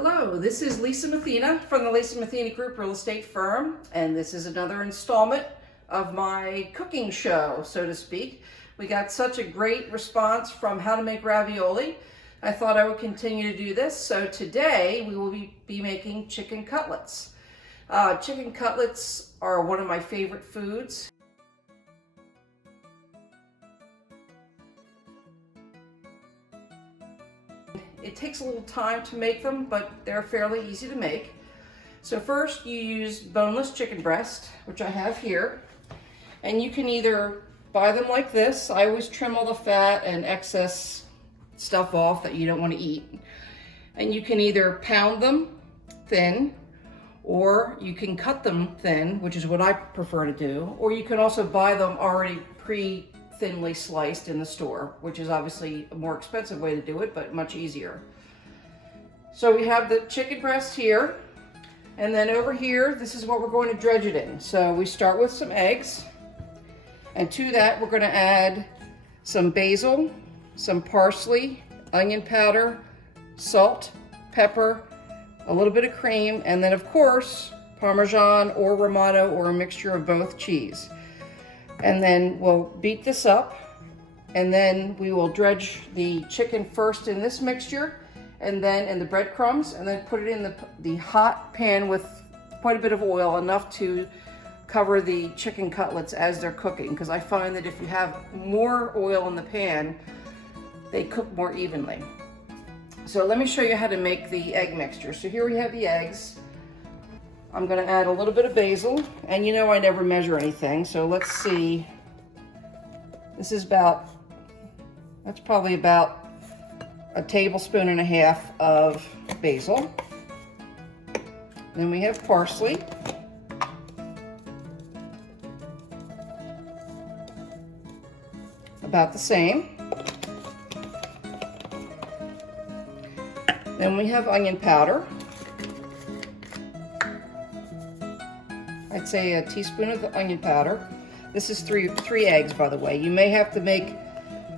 Hello, this is Lisa Mathena from the Lisa Mathena Group Real Estate Firm, and this is another installment of my cooking show, so to speak. We got such a great response from how to make ravioli. I thought I would continue to do this, so today we will be making chicken cutlets. Chicken cutlets are one of my favorite foods. It takes a little time to make them, but they're fairly easy to make. So first you use boneless chicken breast, which I have here. And you can either buy them like this. I always trim all the fat and excess stuff off that you don't want to eat. And you can either pound them thin, or you can cut them thin, which is what I prefer to do. Or you can also buy them already thinly sliced in the store, which is obviously a more expensive way to do it, but much easier. So we have the chicken breast here, and then over here, this is what we're going to dredge it in. So we start with some eggs, and to that we're going to add some basil, some parsley, onion powder, salt, pepper, a little bit of cream, and then of course Parmesan or Romano or a mixture of both cheese. And then we'll beat this up, and then we will dredge the chicken first in this mixture and then in the breadcrumbs, and then put it in the hot pan with quite a bit of oil, enough to cover the chicken cutlets as they're cooking, because I find that if you have more oil in the pan, they cook more evenly. So let me show you how to make the egg mixture. So here we have the eggs. I'm going to add a little bit of basil, and you know I never measure anything, so let's see. This is that's probably about a tablespoon and a half of basil. Then we have parsley. About the same. Then we have onion powder. I'd say a teaspoon of the onion powder. This is three eggs, by the way. You may have to make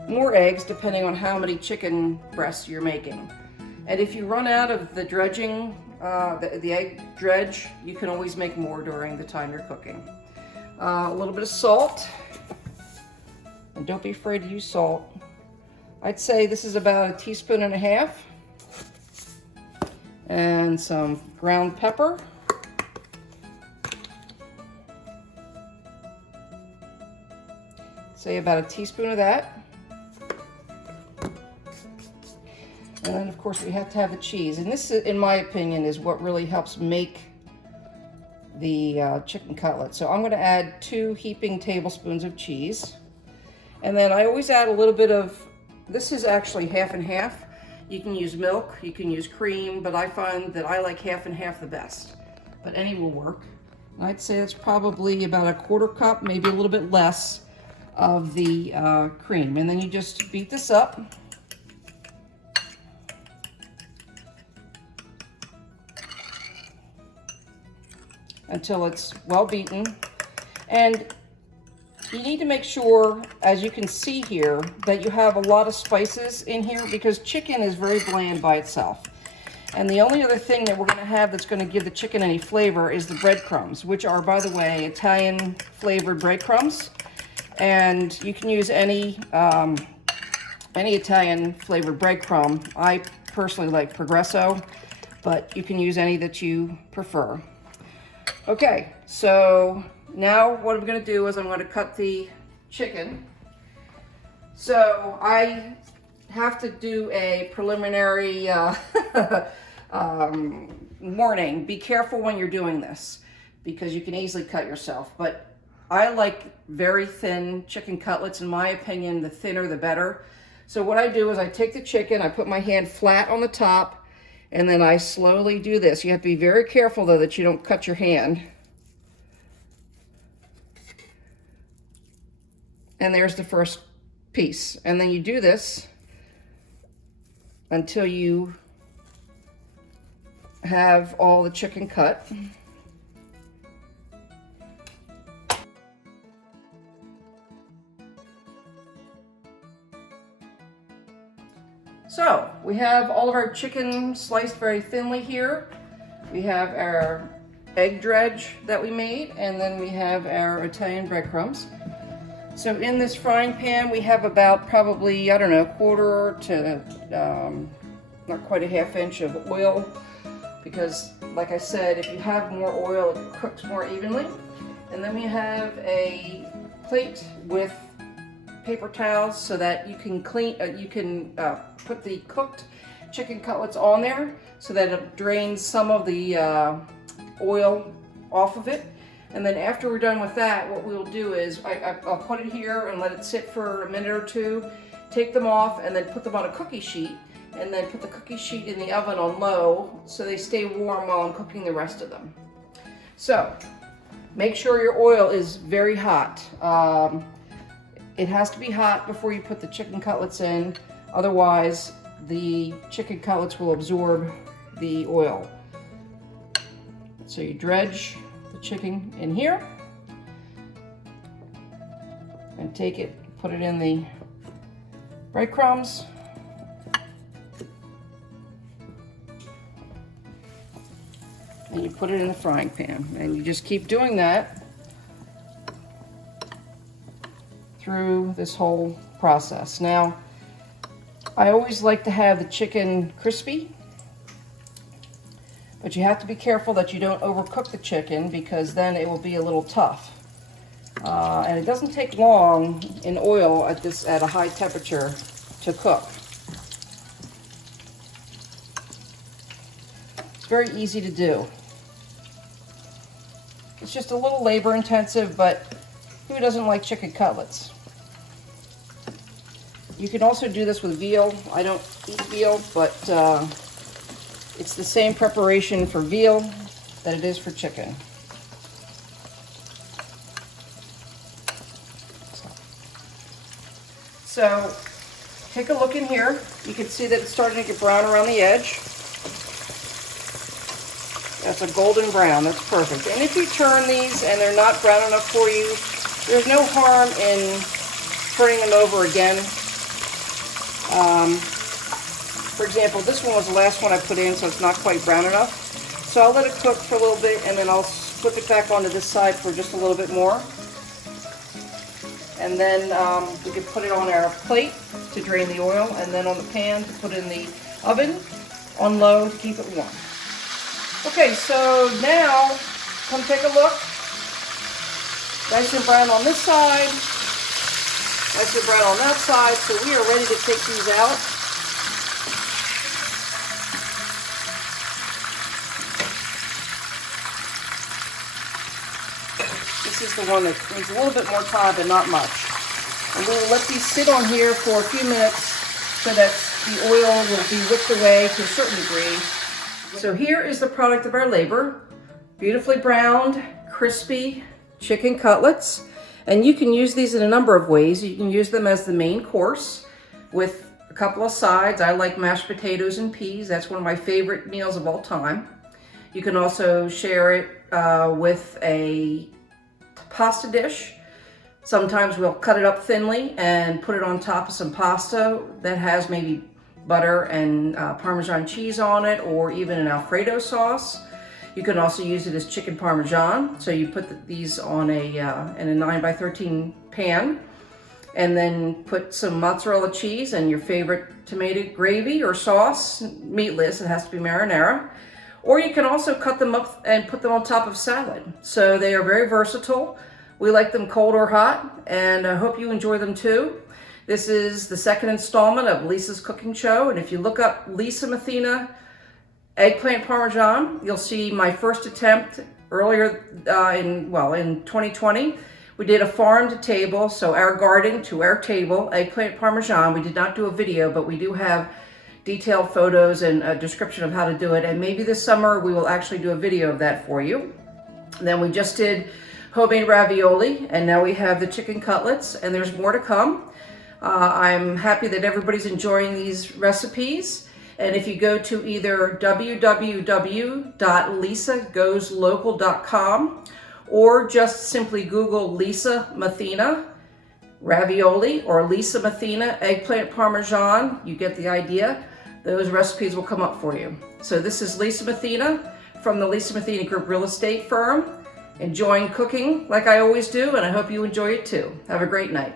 more eggs depending on how many chicken breasts you're making. And if you run out of the dredging, the egg dredge, you can always make more during the time you're cooking. A little bit of salt, and don't be afraid to use salt. I'd say this is about a teaspoon and a half, and some ground pepper. Say about a teaspoon of that. And then of course we have to have the cheese. And this, in my opinion, is what really helps make the chicken cutlet. So I'm going to add 2 heaping tablespoons of cheese. And then I always add a little bit of, this is actually half and half. You can use milk, you can use cream, but I find that I like half and half the best. But any will work. I'd say it's probably about a 1/4 cup, maybe a little bit less, of the cream. And then you just beat this up. Until it's well beaten. And you need to make sure, as you can see here, that you have a lot of spices in here, because chicken is very bland by itself. And the only other thing that we're going to have that's going to give the chicken any flavor is the breadcrumbs, which are, by the way, Italian flavored breadcrumbs. And you can use any Italian flavored breadcrumb. I personally like Progresso, but you can use any that you prefer. Okay, so now what I'm going to do is I'm going to cut the chicken. So I have to do a preliminary warning. Be careful when you're doing this, because you can easily cut yourself. But I like very thin chicken cutlets. In my opinion, the thinner the better. So what I do is I take the chicken, I put my hand flat on the top, and then I slowly do this. You have to be very careful, though, that you don't cut your hand. And there's the first piece. And then you do this until you have all the chicken cut. So we have all of our chicken sliced very thinly here. We have our egg dredge that we made, and then we have our Italian breadcrumbs. So in this frying pan, we have about probably, I don't know, quarter to not quite a half inch of oil, because like I said, if you have more oil, it cooks more evenly. And then we have a plate with paper towels so that you can put the cooked chicken cutlets on there so that it drains some of the oil off of it. And then after we're done with that, what we'll do is I'll put it here and let it sit for a minute or two, take them off, and then put them on a cookie sheet, and then put the cookie sheet in the oven on low so they stay warm while I'm cooking the rest of them. So make sure your oil is very hot. It has to be hot before you put the chicken cutlets in, otherwise the chicken cutlets will absorb the oil. So you dredge the chicken in here and take it, put it in the breadcrumbs. And you put it in the frying pan, and you just keep doing that through this whole process. Now, I always like to have the chicken crispy, but you have to be careful that you don't overcook the chicken, because then it will be a little tough. And it doesn't take long in oil at a high temperature to cook. It's very easy to do. It's just a little labor intensive, but who doesn't like chicken cutlets? You can also do this with veal. I don't eat veal, but it's the same preparation for veal that it is for chicken. So take a look in here. You can see that it's starting to get brown around the edge. That's a golden brown. That's perfect. And if you turn these and they're not brown enough for you, there's no harm in turning them over again. For example, this one was the last one I put in, so it's not quite brown enough. So I'll let it cook for a little bit, and then I'll flip it back onto this side for just a little bit more. And then we can put it on our plate to drain the oil, and then on the pan to put in the oven on low to keep it warm. Okay, so now come take a look. Nice and brown on this side, nice and brown on that side. So we are ready to take these out. This is the one that needs a little bit more time, but not much. And we'll let these sit on here for a few minutes so that the oil will be whipped away to a certain degree. So here is the product of our labor. Beautifully browned, crispy chicken cutlets. And you can use these in a number of ways. You can use them as the main course with a couple of sides. I like mashed potatoes and peas. That's one of my favorite meals of all time. You can also share it with a pasta dish. Sometimes we'll cut it up thinly and put it on top of some pasta that has maybe butter and Parmesan cheese on it, or even an Alfredo sauce. You can also use it as chicken Parmesan. So you put these on in a 9x13 pan, and then put some mozzarella cheese and your favorite tomato gravy or sauce, meatless, it has to be marinara. Or you can also cut them up and put them on top of salad. So they are very versatile. We like them cold or hot, and I hope you enjoy them too. This is the second installment of Lisa's Cooking Show, and if you look up Lisa Mathina Eggplant Parmesan, you'll see my first attempt earlier in 2020. We did a farm to table, so our garden to our table, eggplant Parmesan. We did not do a video, but we do have detailed photos and a description of how to do it, and maybe this summer we will actually do a video of that for you. And then we just did homemade ravioli, and now we have the chicken cutlets, and there's more to come. I'm happy that everybody's enjoying these recipes. And if you go to either www.lisagoeslocal.com or just simply Google Lisa Mathina ravioli or Lisa Mathina eggplant Parmesan, you get the idea. those recipes will come up for you. So this is Lisa Mathena from the Lisa Mathena Group Real Estate Firm, enjoying cooking like I always do, and I hope you enjoy it too. Have a great night.